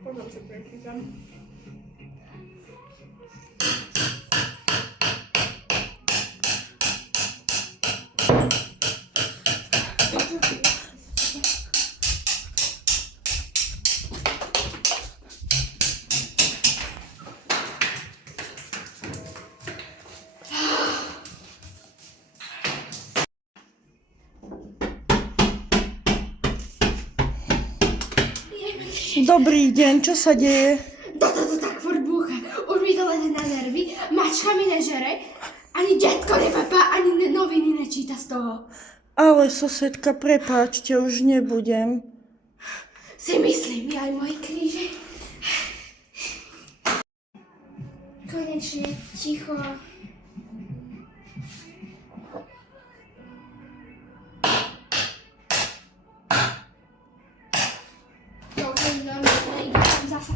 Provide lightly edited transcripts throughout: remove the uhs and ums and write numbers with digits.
Potom sa prekýtam. Dobrý deň, čo sa deje? Toto to tak furt búcha. Už mi to leze na nervy, mačka mi nežere, ani detko nepapá, ani noviny nečíta z toho. Ale susedka, prepáčte, už nebudem. Si myslím, aj moje kríže. Konečne, ticho. Zasa.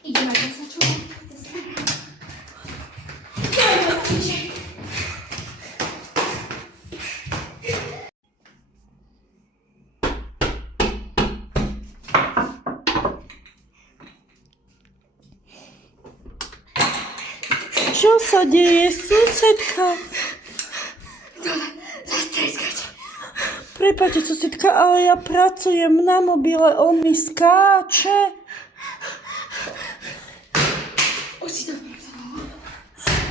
Ideme zasa čúvať. Čo sa deje, susedka? Zastreskať. Prepáčte, susedka, ale ja pracujem na mobile, on mi skáče. Už si to pracovalo.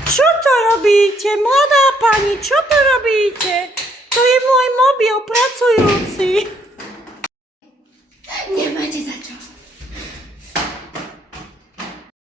Čo to robíte, mladá pani, čo to robíte? To je môj mobil pracujúci.